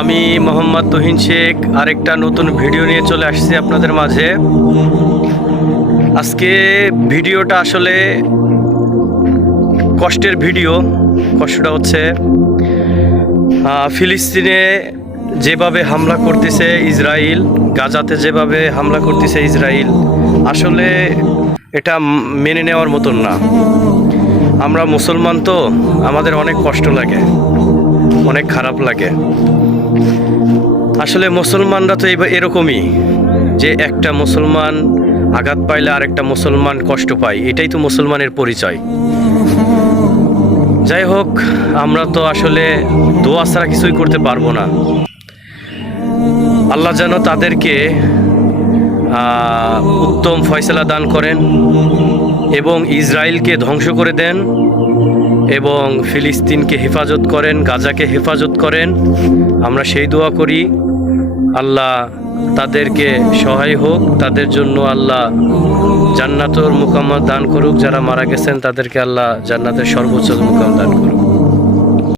আমি মোহাম্মদ তুহিন শেখ, আরেকটা নতুন ভিডিও নিয়ে চলে আসছি আপনাদের মাঝে। আজকে ভিডিওটা আসলে কষ্টের ভিডিও, কষ্টটা হচ্ছে ফিলিস্তিনে যেভাবে হামলা করতেছে ইসরায়েল গাজাতে যেভাবে হামলা করতেছে ইসরায়েল আসলে এটা মেনে নেওয়ার মতন না। আমরা মুসলমান তো, আমাদের অনেক কষ্ট লাগে। অনেক খারাপ লাগে। আসলে মুসলমানরা তো এরকমই যে একটা মুসলমান আঘাত পাইলে আরেকটা মুসলমান কষ্ট পায়, এটাই তো মুসলমানের পরিচয়। যাই হোক, আমরা তো আসলে দোয়া ছাড়া কিছুই করতে পারব না। আল্লাহ যেন তাদেরকে উত্তম ফয়সলা দান করেন এবং ইসরায়েলকে ধ্বংস করে দেন এবং ফিলিস্তিনকে হেফাজত করেন, গাজাকে হেফাজত করেন। আমরা সেই দোয়া করি, আল্লাহ তাদেরকে সহায় হোক, তাদের জন্য আল্লাহ জান্নাতর মুকাম্মত দান করুক, যারা মারা গেছেন তাদেরকে আল্লাহ জান্নাতের সর্বোচ্চ মোকাম দান করুক।